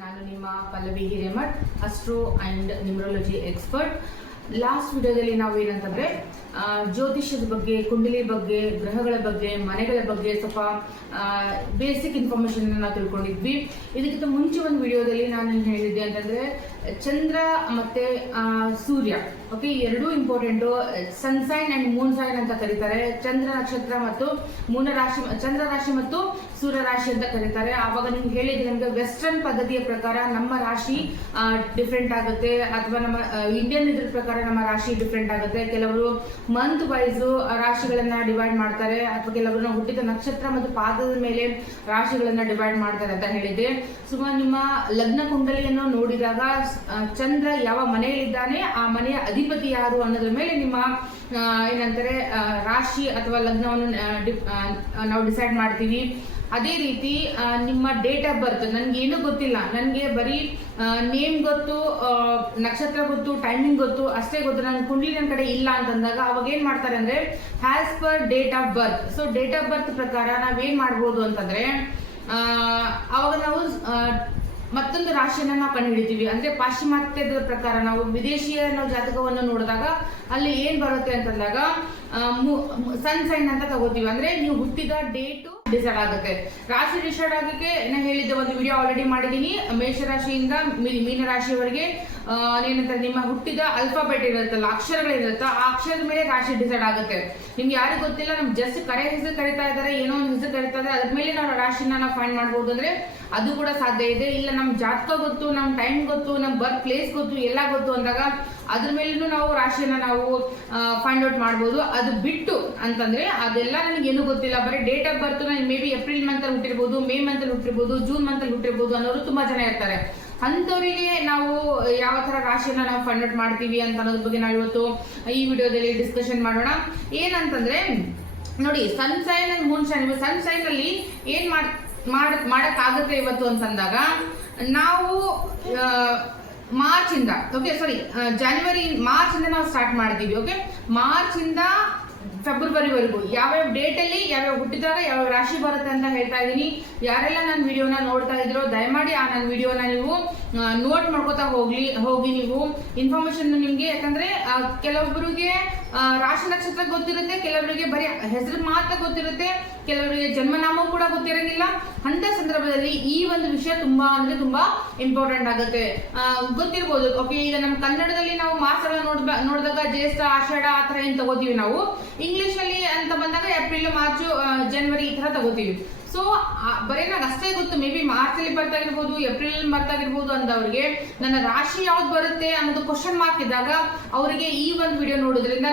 ನಾನು ನಿಮ್ಮ Pallavi Hiremath, astro and numerology expert. Last ವಿಡಿಯೋದಲ್ಲಿ ನಾವು ಏನಂತಂದ್ರೆ ಜ್ಯೋತಿಷ್ಯದ ಬಗ್ಗೆ, ಕುಂಡಲಿ ಬಗ್ಗೆ, ಗ್ರಹಗಳ ಬಗ್ಗೆ, ಮನೆಗಳ ಬಗ್ಗೆ ಸ್ವಲ್ಪ ಬೇಸಿಕ್ ಇನ್ಫಾರ್ಮೇಶನ್ ನಾವು ತಿಳ್ಕೊಂಡಿದ್ವಿ. ಇದಕ್ಕಿಂತ ಮುಂಚೆ ಒಂದು ವಿಡಿಯೋದಲ್ಲಿ ನಾನು ಏನು ಹೇಳಿದ್ದೆ ಅಂತಂದ್ರೆ ಚಂದ್ರ ಮತ್ತೆ ಸೂರ್ಯ, ಓಕೆ, ಎರಡೂ important. Sun sign and moon sign ಅಂತ ಕರೀತಾರೆ. ಚಂದ್ರ ನಕ್ಷತ್ರ ಮತ್ತು ಚಂದ್ರ ರಾಶಿ ಮತ್ತು ಸೂರ್ಯ ರಾಶಿ ಅಂತ ಕರೀತಾರೆ. ಆವಾಗ ನಿಮ್ಗೆ ಹೇಳಿದ್ರೆ ನಮ್ಗೆ ವೆಸ್ಟರ್ನ್ ಪದ್ಧತಿಯ ಪ್ರಕಾರ ನಮ್ಮ ರಾಶಿ ಡಿಫ್ರೆಂಟ್ ಆಗುತ್ತೆ, ಅಥವಾ ನಮ್ಮ ಇಂಡಿಯನ್ ಇದ್ರ ಪ್ರಕಾರ ನಮ್ಮ ರಾಶಿ ಡಿಫ್ರೆಂಟ್ ಆಗುತ್ತೆ. ಕೆಲವರು ಮಂತ್ ವೈಸ್ ರಾಶಿಗಳನ್ನ ಡಿವೈಡ್ ಮಾಡ್ತಾರೆ, ಅಥವಾ ಕೆಲವರು ಹುಟ್ಟಿದ ನಕ್ಷತ್ರ ಮತ್ತು ಪಾದದ ಮೇಲೆ ರಾಶಿಗಳನ್ನ ಡಿವೈಡ್ ಮಾಡ್ತಾರೆ ಅಂತ ಹೇಳಿದೆ. ಸುಮಾರು ನಿಮ್ಮ ಲಗ್ನ ಕುಂಡಲಿಯನ್ನು ನೋಡಿದಾಗ ಚಂದ್ರ ಯಾವ ಮನೆಯಲ್ಲಿದ್ದಾನೆ, ಆ ಮನೆಯ ಅಧಿಪತಿ ಯಾರು ಅನ್ನೋದ್ರ ಮೇಲೆ ನಿಮ್ಮ ಏನಂತಾರೆ ರಾಶಿ ಅಥವಾ ಲಗ್ನವನ್ನು ನಾವು ಡಿಸೈಡ್ ಮಾಡ್ತೀವಿ. ಅದೇ ರೀತಿ ನಿಮ್ಮ ಡೇಟ್ ಆಫ್ ಬರ್ತ್, ನನ್ಗೆ ಏನೂ ಗೊತ್ತಿಲ್ಲ, ನನಗೆ ಬರೀ ನೇಮ್ ಗೊತ್ತು, ನಕ್ಷತ್ರ ಗೊತ್ತು, ಟೈಮಿಂಗ್ ಗೊತ್ತು, ಅಷ್ಟೇ ಗೊತ್ತು, ನನ್ನ ಕುಂಡಲಿ ನನ್ನ ಕಡೆ ಇಲ್ಲ ಅಂತಂದಾಗ ಅವಾಗ ಏನ್ ಮಾಡ್ತಾರೆ ಅಂದ್ರೆ has per date of birth. So date of birth ಪ್ರಕಾರ ನಾವೇನ್ ಮಾಡ್ಬೋದು ಅಂತಂದ್ರೆ ಅವಾಗ ನಾವು ಮತ್ತೊಂದು ರಾಶಿಯನ್ನ ನಾವು ಕಂಡುಹಿಡಿತೀವಿ. ಅಂದ್ರೆ ಪಾಶ್ಚಿಮಾತ್ಯದ ಪ್ರಕಾರ ನಾವು ವಿದೇಶಿಯ ನಾವು ಜಾತಕವನ್ನು ನೋಡಿದಾಗ ಅಲ್ಲಿ ಏನ್ ಬರುತ್ತೆ ಅಂತಂದಾಗ ಸನ್ ಸೈನ್ ಅಂತ ತಗೋತೀವಿ. ಅಂದ್ರೆ ನೀವು ಹುಟ್ಟಿದ ಡೇಟು ಡಿಸೈಡ್ ಆಗುತ್ತೆ. ರಾಶಿ ಡಿಸೈಡ್ ಆಗಕ್ಕೆ ನಾನು ಹೇಳಿದ್ದೆ, ಒಂದು ವಿಡಿಯೋ ಆಲ್ರೆಡಿ ಮಾಡಿದೀನಿ. ಮೇಷರಾಶಿಯಿಂದ ಮೀನರಾಶಿಯವರೆಗೆ ಏನಂತಾರೆ ನಿಮ್ಮ ಹುಟ್ಟಿದ ಅಲ್ಫಾಬೆಟ್ ಇರುತ್ತಲ್ಲ, ಅಕ್ಷರಗಳಿರುತ್ತ, ಆ ಅಕ್ಷರದ ಮೇಲೆ ರಾಶಿ ಡಿಸೈಡ್ ಆಗುತ್ತೆ. ನಿಮ್ಗೆ ಯಾರಿಗೂ ಗೊತ್ತಿಲ್ಲ, ನಮ್ಗೆ ಜಸ್ಟ್ ಕರೆ ಹೆಸರು ಕರಿತಾ ಇದ್ದಾರೆ, ಏನೋ ಒಂದು ಹೆಸರು ಕರಿತಾ ಇದ್ದಾರೆ, ಅದ್ರ ಮೇಲೆ ನಾವು ರಾಶಿನ ನಾವು ಫೈಂಡ್ ಮಾಡ್ಬೋದು ಅಂದ್ರೆ ಅದು ಕೂಡ ಸಾಧ್ಯ ಇದೆ. ಇಲ್ಲ ನಮ್ ಜಾತಕ ಗೊತ್ತು, ನಮ್ ಟೈಮ್ ಗೊತ್ತು, ನಮ್ ಬರ್ತ್ ಪ್ಲೇಸ್ ಗೊತ್ತು, ಎಲ್ಲ ಗೊತ್ತು ಅಂದಾಗ ಅದ್ರ ಮೇಲೂ ನಾವು ರಾಶಿಯನ್ನ ನಾವು ಫೈಂಡ್ ಔಟ್ ಮಾಡ್ಬೋದು. ಅದು ಬಿಟ್ಟು ಅಂತಂದ್ರೆ ಅದೆಲ್ಲ ನನಗೆ ಏನು ಗೊತ್ತಿಲ್ಲ, ಬರೀ ಡೇಟ್ ಆಫ್ ಬರ್ತ್ ನಾನು ಮೇ ಬಿ ಏಪ್ರಿಲ್ ಮಂತ್ ಅಲ್ಲಿ ಹುಟ್ಟಿರ್ಬೋದು, ಮೇ ಮಂತ್ ಅಲ್ಲಿ ಹುಟ್ಟಿರ್ಬೋದು, ಜೂನ್ ಮಂತ್ ಅಲ್ಲಿ ಹುಟ್ಟಿರ್ಬೋದು ಅನ್ನೋರು ತುಂಬಾ ಜನ ಇರ್ತಾರೆ. ಅಂತವರಿಗೆ ನಾವು ಯಾವ ತರ ರಾಶಿಯನ್ನ ನಾವು ಫೈಂಡ್ ಔಟ್ ಮಾಡ್ತೀವಿ ಅಂತ ಅನ್ನೋದ್ರ ಬಗ್ಗೆ ನಾವು ಇವತ್ತು ಈ ವಿಡಿಯೋದಲ್ಲಿ ಡಿಸ್ಕಷನ್ ಮಾಡೋಣ. ಏನಂತಂದ್ರೆ ನೋಡಿ, sun sign and moon sign. Sun sign ಅಲ್ಲಿ ಏನ್ ಮಾಡಕ್ ಆಗುತ್ತೆ ಇವತ್ತು ಅಂತಂದಾಗ ನಾವು ಮಾರ್ಚ್ ಇಂದ, ಓಕೆ ಸಾರಿ ಮಾರ್ಚ್ ಇಂದ ನಾವು ಸ್ಟಾರ್ಟ್ ಮಾಡ್ತೀವಿ. ಓಕೆ, ಮಾರ್ಚ್ ಇಂದ ಫೆಬ್ರವರಿವರೆಗೂ ಯಾವ್ಯಾವ ಡೇಟ್ ಅಲ್ಲಿ ಯಾವ್ಯಾವ ಹುಟ್ಟಿದಾಗ ಯಾವ್ಯಾವ ರಾಶಿ ಬರುತ್ತೆ ಅಂತ ಹೇಳ್ತಾ ಇದೀನಿ. ಯಾರೆಲ್ಲ ನನ್ನ ವಿಡಿಯೋನ ನೋಡ್ತಾ ಇದ್ರೋ ದಯಮಾಡಿ ಆ ನನ್ನ ವಿಡಿಯೋನ ನೀವು ನೋಟ್ ಮಾಡ್ಕೋತಾ ಹೋಗಿ ನೀವು ಇನ್ಫಾರ್ಮೇಶನ್ ನಿಮ್ಗೆ. ಯಾಕಂದ್ರೆ ಕೆಲವೊಬ್ಬರಿಗೆ ರಾಶಿ ನಕ್ಷತ್ರ ಗೊತ್ತಿರುತ್ತೆ, ಕೆಲವರಿಗೆ ಬರೀ ಹೆಸರು ಮಾತ್ರ ಗೊತ್ತಿರುತ್ತೆ, ಕೆಲವರಿಗೆ ಜನ್ಮನಾಮ ಕೂಡ ಗೊತ್ತಿರಂಗಿಲ್ಲ. ಅಂತ ಸಂದರ್ಭದಲ್ಲಿ ಈ ಒಂದು ವಿಷಯ ತುಂಬಾ ಅಂದ್ರೆ ತುಂಬಾ ಇಂಪಾರ್ಟೆಂಟ್ ಆಗುತ್ತೆ. ಗೊತ್ತಿರ್ಬೋದು, ಓಕೆ, ಈಗ ನಮ್ಮ ಕನ್ನಡದಲ್ಲಿ ನಾವು ಮಾಸಗಳನ್ನ ನೋಡಿದಾಗ ಜ್ಯೇಷ್ಠ, ಆಷಾಢ ಆ ತರ ಏನ್ ತಗೋತೀವಿ. ನಾವು ಇಂಗ್ಲಿಷ್ ಅಲ್ಲಿ ಅಂತ ಬಂದಾಗ ಏಪ್ರಿಲ್, ಮಾರ್ಚ್, ಜನವರಿ ಈ ತರ ತಗೋತೀವಿ. ಸೊ ಬರೀ ನಂಗೆ ಅಷ್ಟೇ ಗೊತ್ತು, ಮೇ ಬಿ ಮಾರ್ಚ್ ಅಲ್ಲಿ ಬರ್ತಾಗಿರ್ಬೋದು, ಏಪ್ರಿಲ್ ಅಲ್ಲಿ ಬರ್ತಾಗಿರ್ಬೋದು ಅಂದವ್ರಿಗೆ ನನ್ನ ರಾಶಿ ಯಾವ್ದು ಬರುತ್ತೆ ಅನ್ನೋದು ಕ್ವಶನ್ ಮಾರ್ಕ್ ಇದ್ದಾಗ ಅವರಿಗೆ ಈ ಒಂದು ವಿಡಿಯೋ ನೋಡೋದ್ರಿಂದ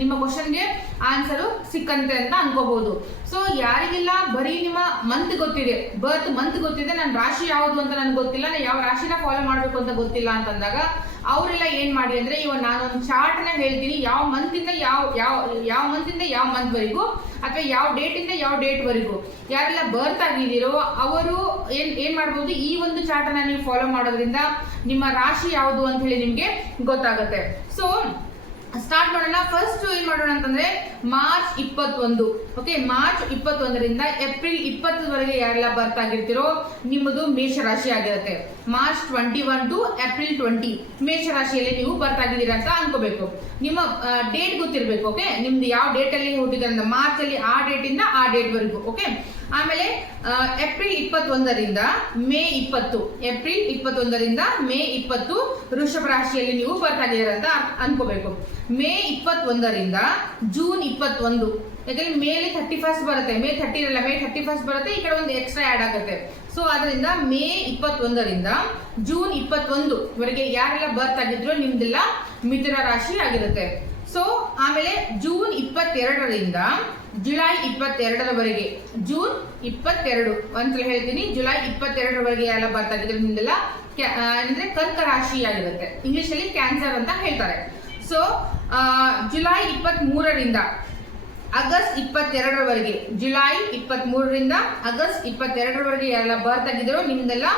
ನಿಮ್ಮ ಕ್ವಶನ್ಗೆ ಆನ್ಸರ್ ಸಿಕ್ಕಂತೆ ಅಂತ ಅನ್ಕೋಬಹುದು. ಸೊ ಯಾರಿಗೆಲ್ಲ ಬರೀ ನಿಮ್ಮ ಮಂತ್ ಗೊತ್ತಿದೆ, ಬರ್ತ್ ಮಂತ್ ಗೊತ್ತಿದೆ, ನನ್ನ ರಾಶಿ ಯಾವುದು ಅಂತ ನನ್ಗೆ ಗೊತ್ತಿಲ್ಲ, ನಾನು ಯಾವ ರಾಶಿನ ಫಾಲೋ ಮಾಡ್ಬೇಕು ಅಂತ ಗೊತ್ತಿಲ್ಲ ಅಂತಂದಾಗ ಅವರೆಲ್ಲ ಏನ್ ಮಾಡಿ ಅಂದ್ರೆ ಇವಾಗ ನಾನೊಂದು ಚಾರ್ಟ್ ನ ಹೇಳ್ತೀನಿ. ಯಾವ ಮಂತ್ ಇಂದ ಯಾವ ಮಂತ್ ಇಂದ ಯಾವ ಮಂತ್ ವರೆಗೂ, ಅಥವಾ ಯಾವ ಡೇಟ್ ಇಂದ ಯಾವ ಡೇಟ್ ವರೆಗೂ ಯಾರೆಲ್ಲ ಬರ್ತ್ ಆಗಿದ್ದೀರೋ ಅವರು ಏನ್ ಮಾಡ್ಬೋದು, ಈ ಒಂದು ಚಾರ್ಟ್ ಅನ್ನ ನೀವು ಫಾಲೋ ಮಾಡೋದ್ರಿಂದ ನಿಮ್ಮ ರಾಶಿ ಯಾವುದು ಅಂತ ಹೇಳಿ ನಿಮ್ಗೆ ಗೊತ್ತಾಗುತ್ತೆ. ಸೊ ಸ್ಟಾರ್ಟ್ ಮಾಡೋಣ. ಫಸ್ಟ್ ಏನ್ ಮಾಡೋಣ ಅಂತಂದ್ರೆ ಮಾರ್ಚ್ 21, ಓಕೆ, ಮಾರ್ಚ್ 21ರಿಂದ ಏಪ್ರಿಲ್ 20ವರೆಗೆ ಯಾರೆಲ್ಲ ಬರ್ತ್ ಆಗಿರ್ತಿರೋ ನಿಮ್ಮದು ಮೇಷರಾಶಿ ಆಗಿರುತ್ತೆ. ಮಾರ್ಚ್ 21 ಟು ಏಪ್ರಿಲ್ 20 ಮೇಷರಾಶಿಯಲ್ಲಿ ನೀವು ಬರ್ತ್ ಆಗಿದ್ದೀರಾ ಅಂತ ಅನ್ಕೋಬೇಕು. ನಿಮ್ಮ ಡೇಟ್ ಗೊತ್ತಿರ್ಬೇಕು, ಓಕೆ, ನಿಮ್ದು ಯಾವ ಡೇಟ್ ಅಲ್ಲಿ ಹುಟ್ಟಿದ್ರಿಂದ ಮಾರ್ಚ್ ಅಲ್ಲಿ ಆ ಡೇಟ್ ಇಂದ ಆ ಡೇಟ್ ವರೆಗೂ, ಓಕೆ. ಆಮೇಲೆ ಏಪ್ರಿಲ್ 21ರಿಂದ ಮೇ 20, ಏಪ್ರಿಲ್ 21ರಿಂದ ಮೇ 20 ವೃಷಭ ರಾಶಿಯಲ್ಲಿ ನೀವು ಬರ್ತ್ ಆಗಿದ್ದೀರಾ ಅಂತ ಅನ್ಕೋಬೇಕು. ಮೇ 21ರಿಂದ ಜೂನ್ 21, ಯಾಕಂದ್ರೆ ಮೇಲೆ 31 ಬರುತ್ತೆ, ಮೇ 30 ಇರಲ್ಲ, ಮೇ 31 ಬರುತ್ತೆ, ಈ ಕಡೆ ಒಂದು ಎಕ್ಸ್ಟ್ರಾ ಆಡ್ ಆಗುತ್ತೆ. ಸೊ ಅದರಿಂದ ಮೇ 21ರಿಂದ ಜೂನ್ 21 ವರೆಗೆ ಯಾರೆಲ್ಲ ಬರ್ತ್ ಆಗಿದ್ರು ನಿಮ್ದೆಲ್ಲ ಮಿಥುನ ರಾಶಿ ಆಗಿರುತ್ತೆ. ಸೊ ಆಮೇಲೆ ಜೂನ್ 22ರಿಂದ ಜುಲೈ 22ರವರೆಗೆ, ಜೂನ್ 22 ಒಂದ್ಸಲ ಹೇಳ್ತೀನಿ, ಜುಲೈ 22ರವರೆಗೆ ಎಲ್ಲ ಬರ್ತ್ ಆಗಿದ್ರೆ ನಿಮ್ದೆಲ್ಲ ಅಂದ್ರೆ ಕರ್ಕ ರಾಶಿ ಆಗಿರುತ್ತೆ. ಇಂಗ್ಲಿಷ್ ಅಲ್ಲಿ ಕ್ಯಾನ್ಸರ್ ಅಂತ ಹೇಳ್ತಾರೆ. ಸೊ ಜುಲೈ 23ರಿಂದ ಆಗಸ್ಟ್ 22ರವರೆಗೆ, ಜುಲೈ 23ರಿಂದ ಆಗಸ್ಟ್ 22ರವರೆಗೆ ಯಾರೆಲ್ಲ ಬರ್ತ್ ಆಗಿದ್ರು ನಿಮ್ದೆಲ್ಲ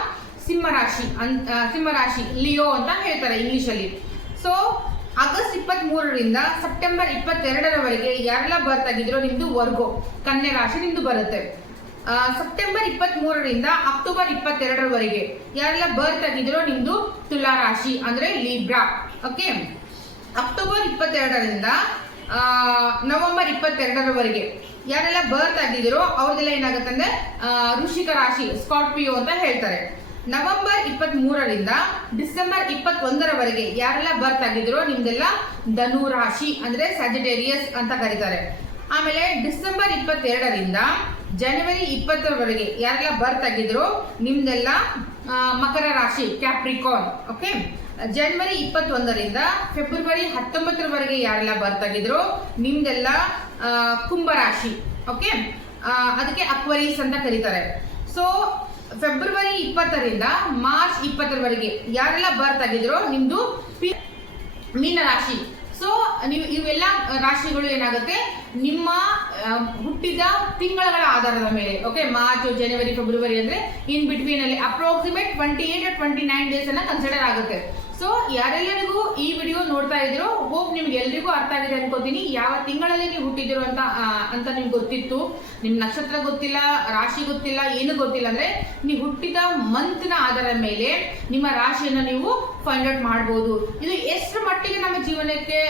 ಸಿಂಹರಾಶಿ ಲಿಯೋ ಅಂತ ಹೇಳ್ತಾರೆ ಇಂಗ್ಲಿಷ್ ಅಲ್ಲಿ. ಸೊ ಆಗಸ್ಟ್ 23ರಿಂದ ಸೆಪ್ಟೆಂಬರ್ 22ರವರೆಗೆ ಯಾರೆಲ್ಲ ಬರ್ತ್ ಆಗಿದ್ರು ನಿಮ್ದು ವರ್ಗೋ ಕನ್ಯಾ ರಾಶಿ ನಿಮ್ದು ಬರುತ್ತೆ. ಸೆಪ್ಟೆಂಬರ್ 23ರಿಂದ ಅಕ್ಟೋಬರ್ 22ರವರೆಗೆ ಯಾರೆಲ್ಲ ಬರ್ತ್ ಆಗಿದ್ರೋ ನಿಮ್ದು ತುಲಾ ರಾಶಿ ಅಂದ್ರೆ ಲೀಬ್ರಾ. ಓಕೆ, ಅಕ್ಟೋಬರ್ 22ರಿಂದ ನವೆಂಬರ್ 22ರವರೆಗೆ ಯಾರೆಲ್ಲ ಬರ್ತ್ ಆಗಿದ್ರೋ ಅವ್ರದೆಲ್ಲ ಏನಾಗುತ್ತೆ ಅಂದ್ರೆ ವೃಶ್ಚಿಕ ರಾಶಿ ಸ್ಕಾರ್ಪಿಯೋ ಅಂತ ಹೇಳ್ತಾರೆ. ನವೆಂಬರ್ 23ರಿಂದ ಡಿಸೆಂಬರ್ 21ರವರೆಗೆ ಯಾರೆಲ್ಲ ಬರ್ತ್ ಆಗಿದ್ರೋ ನಿಮ್ದೆಲ್ಲ ಧನು ರಾಶಿ ಅಂದ್ರೆ ಸ್ಯಾಜಿಟೇರಿಯಸ್ ಅಂತ ಕರೀತಾರೆ. ಆಮೇಲೆ ಡಿಸೆಂಬರ್ 22ರಿಂದ ಜನವರಿ 20ರವರೆಗೆ ಯಾರೆಲ್ಲ ಬರ್ತ್ ಆಗಿದ್ರೋ ನಿಮ್ದೆಲ್ಲ ಮಕರ ರಾಶಿ ಕ್ಯಾಪ್ರಿಕಾನ್. ಓಕೆ, ಜನವರಿ 21ರಿಂದ ಫೆಬ್ರವರಿ 19ರವರೆಗೆ ಯಾರೆಲ್ಲ ಬರ್ತ್ ಆಗಿದ್ರೋ ನಿಮ್ದೆಲ್ಲ ಕುಂಭರಾಶಿ. ಓಕೆ, ಅದಕ್ಕೆ ಅಕ್ವರೀಸ್ ಅಂತ ಕರೀತಾರೆ. ಸೊ ಫೆಬ್ರವರಿ 20ರಿಂದ ಮಾರ್ಚ್ 20ರವರೆಗೆ ಯಾರೆಲ್ಲ ಬರ್ತ್ ಆಗಿದ್ರೋ ನಿಮ್ದು ಮೀನ ರಾಶಿ. ಸೊ ನೀವು ಇವೆಲ್ಲ ರಾಶಿಗಳು ಏನಾಗುತ್ತೆ ನಿಮ್ಮ ಹುಟ್ಟಿದ ತಿಂಗಳ ಆಧಾರದ ಮೇಲೆ. ಓಕೆ, ಮಾರ್ಚ್, ಜನವರಿ, ಫೆಬ್ರವರಿ ಅಂದ್ರೆ ಇನ್ ಬಿಟ್ವೀನ್ ಅಲ್ಲಿ ಅಪ್ರಾಕ್ಸಿಮೇಟ್ 28 to 29 ಡೇಸ್ ಅನ್ನ ಕನ್ಸಿಡರ್ ಆಗುತ್ತೆ. ಸೊ ಯಾರೆಲ್ಲರಿಗೂ ಈ ವಿಡಿಯೋ ನೋಡ್ತಾ ಇದ್ರು, ಹೋಪ್ ನಿಮ್ಗೆ ಎಲ್ರಿಗೂ ಅರ್ಥ ಆಗಿದೆ ಅನ್ಕೋತೀನಿ. ಯಾವ ತಿಂಗಳಲ್ಲಿ ನೀವು ಹುಟ್ಟಿದ್ರು ಅಂತ ನಿಮ್ಗೆ ಗೊತ್ತಿತ್ತು, ನಿಮ್ ನಕ್ಷತ್ರ ಗೊತ್ತಿಲ್ಲ, ರಾಶಿ ಗೊತ್ತಿಲ್ಲ, ಏನು ಗೊತ್ತಿಲ್ಲ ಅಂದ್ರೆ ನೀವು ಹುಟ್ಟಿದ ಮಂತ್ ನ ಆಧಾರದ ಮೇಲೆ ನಿಮ್ಮ ರಾಶಿಯನ್ನು ನೀವು ಫೈಂಡ್ ಔಟ್ ಮಾಡಬಹುದು. ಇದು ಎಷ್ಟು ಮಟ್ಟಿಗೆ ನಮ್ಮ ಜೀವನಕ್ಕೆ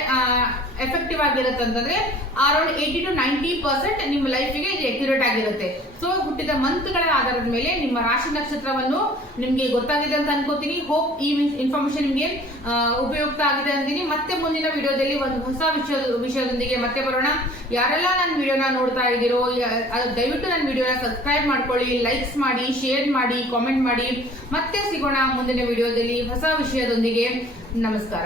ಎಫೆಕ್ಟಿವ್ ಆಗಿರುತ್ತೆ ಅಂತಂದ್ರೆ ಅರೌಂಡ್ 80 to 90% ನಿಮ್ಮ ಲೈಫಿಗೆ ಇದು ಅಕ್ಯುರೇಟ್ ಆಗಿರುತ್ತೆ. ಸೊ ಹುಟ್ಟಿದ ಮಂತ್ಗಳ ಆಧಾರದ ಮೇಲೆ ನಿಮ್ಮ ರಾಶಿ ನಕ್ಷತ್ರವನ್ನು ನಿಮ್ಗೆ ಗೊತ್ತಾಗಿದೆ ಅಂತ ಅನ್ಕೋತೀನಿ. ಹೋಪ್ ಈ ಇನ್ಫಾರ್ಮೇಶನ್ ನಿಮ್ಗೆ ಉಪಯುಕ್ತ ಆಗಿದೆ ಅಂತೀನಿ. ಮತ್ತೆ ಮುಂದಿನ ವಿಡಿಯೋದಲ್ಲಿ ಒಂದು ಹೊಸ ವಿಷಯದೊಂದಿಗೆ ಮತ್ತೆ ಬರೋಣ. ಯಾರೆಲ್ಲ ನನ್ನ ವಿಡಿಯೋನ ನೋಡ್ತಾ ಇದ್ದೀರೋ ದಯವಿಟ್ಟು ನನ್ನ ವಿಡಿಯೋನ ಸಬ್ಸ್ಕ್ರೈಬ್ ಮಾಡ್ಕೊಳ್ಳಿ, ಲೈಕ್ಸ್ ಮಾಡಿ, ಶೇರ್ ಮಾಡಿ, ಕಾಮೆಂಟ್ ಮಾಡಿ. ಮತ್ತೆ ಸಿಗೋಣ ಮುಂದಿನ ವಿಡಿಯೋದಲ್ಲಿ ಹೊಸ ವಿಷಯದೊಂದಿಗೆ. ನಮಸ್ಕಾರ.